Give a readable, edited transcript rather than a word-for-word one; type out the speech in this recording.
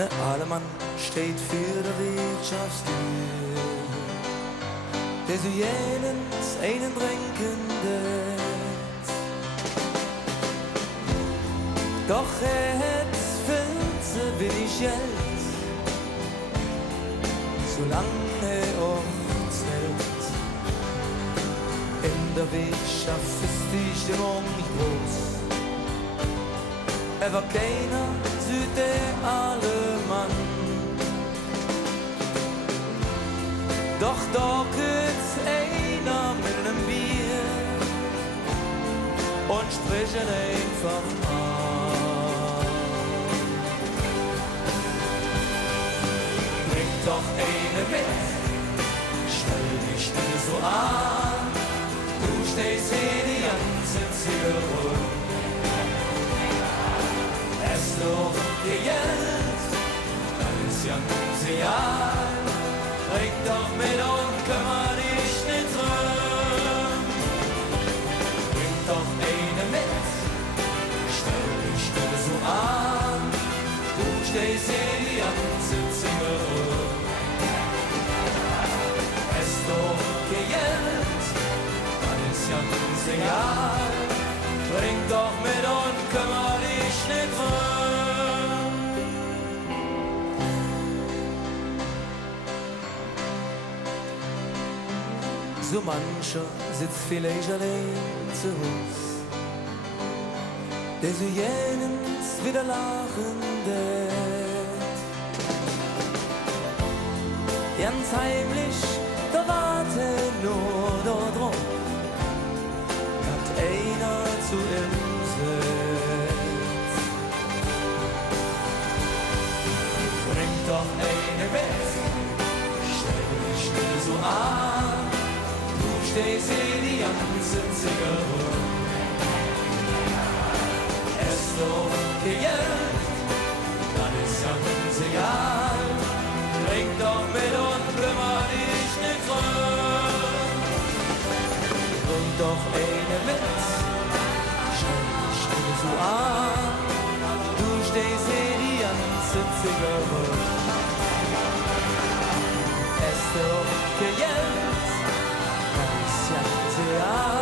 Ne Alemann steht für der Wirtschaftstür, der so jenens einen trinken wird. Doch hat viel zu wenig Geld, solange uns hält. In der Wirtschaft ist die Stimmung nicht groß, war keiner süd der Alemann. Doch da gibt's einer mit einem Bier und sprechen einfach an. Bring doch eine mit, stell dich bitte so an, du stehst hier die ganze Zeit rum. Es doch Geld, alles ganz Jahr, bring doch mit und kümmer dich nicht drum. Bring doch eine mit, stell dich bitte so an, du stehst hier die ganze Zimmer rum. Es doch Geld, alles ganz Jahr, bring doch mit und kümmer dich nicht drum. So mancher sitzt vielleicht allein zu Haus, der so jenens wieder lachen wird. Ganz heimlich, da warten nur da drum, hat einer zu uns hört. Bring doch eine mit, stell dich still so an, stehst hier die ganze Zimmer rum. Es doch Geld, dann ist ganz egal. Bring doch mit und kümmer dich nicht drum. Bring doch eine mit, stell dich still so an. Du stehst hier die ganze Zimmer rum. Es doch Geld, ja.